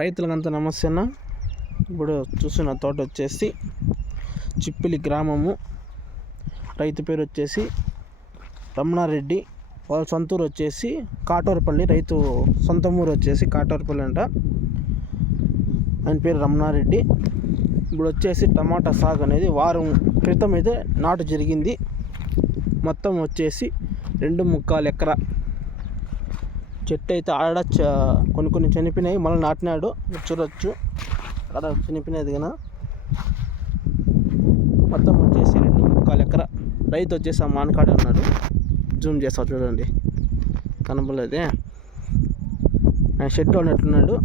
రైతులకంత నమస్తే అన్న. ఇప్పుడు చూస్తున్న తోట వచ్చేసి చిప్పిలి గ్రామము. రైతు పేరు వచ్చేసి రమణారెడ్డి. వాళ్ళ సొంత ఊరు వచ్చేసి కాటూరుపల్లి. రైతు సొంత ఊరు వచ్చేసి కాటూరపల్లి అంట. ఆయన పేరు రమణారెడ్డి. ఇప్పుడు వచ్చేసి టమాటా సాగు అనేది వారం క్రితం అయితే నాటు జరిగింది. మొత్తం వచ్చేసి రెండు ముక్కాలు ఎకరా. చెట్టు అయితే ఆడ కొన్ని కొన్ని చనిపోయినాయి మళ్ళీ నాటినాడు. చూడొచ్చు. అక్కడ చనిపోయినది కదా. మొత్తం వచ్చేసి రెండు ముక్కాలు ఎకరా. రైతు వచ్చేసి ఆ మానకాడే ఉన్నాడు. జూమ్ చేస్తా చూడండి. కనపడలేదే ఆయన షెడ్ ఉన్నట్టున్నాడు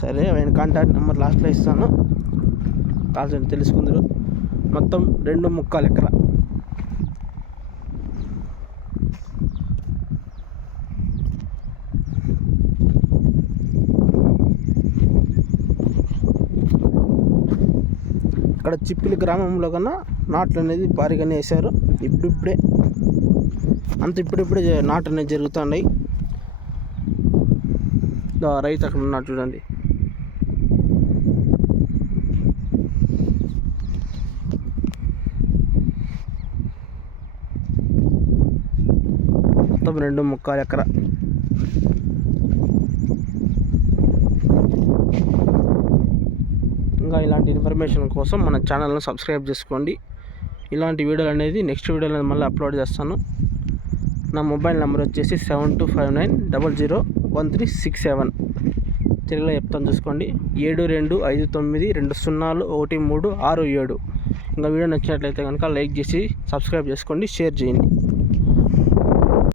సరే ఆయన కాంటాక్ట్ నెంబర్ లాస్ట్లో ఇస్తాను. కాల్చండి తెలుసుకుందరు. మొత్తం రెండు ముక్కాలు ఎకరా. ఇక్కడ చిప్పిలి గ్రామంలో కన్నా నాట్లు అనేది భారీగానే వేశారు. ఇప్పుడిప్పుడే అంత ఇప్పుడిప్పుడే నాటు అనేది జరుగుతున్నాయి. రైతు అక్కడ ఉన్నాడు చూడండి. మొత్తం రెండు ముక్కాలు ఎకరా. ఇలాంటి ఇన్ఫర్మేషన్ కోసం మన ఛానల్ను సబ్స్క్రైబ్ చేసుకోండి. ఇలాంటి వీడియోలు అనేది నెక్స్ట్ వీడియోలో మళ్ళీ అప్లోడ్ చేస్తాను. నా మొబైల్ నెంబర్ వచ్చేసి seven two five nine double zero one three six seven తెలుగులో చెప్తాను చూసుకోండి. ఏడు రెండు ఐదు తొమ్మిది రెండు సున్నాలు ఒకటి మూడు ఆరు ఏడు. ఇంకా వీడియో నచ్చినట్లయితే కనుక లైక్ చేసి సబ్స్క్రైబ్ చేసుకోండి షేర్ చేయండి.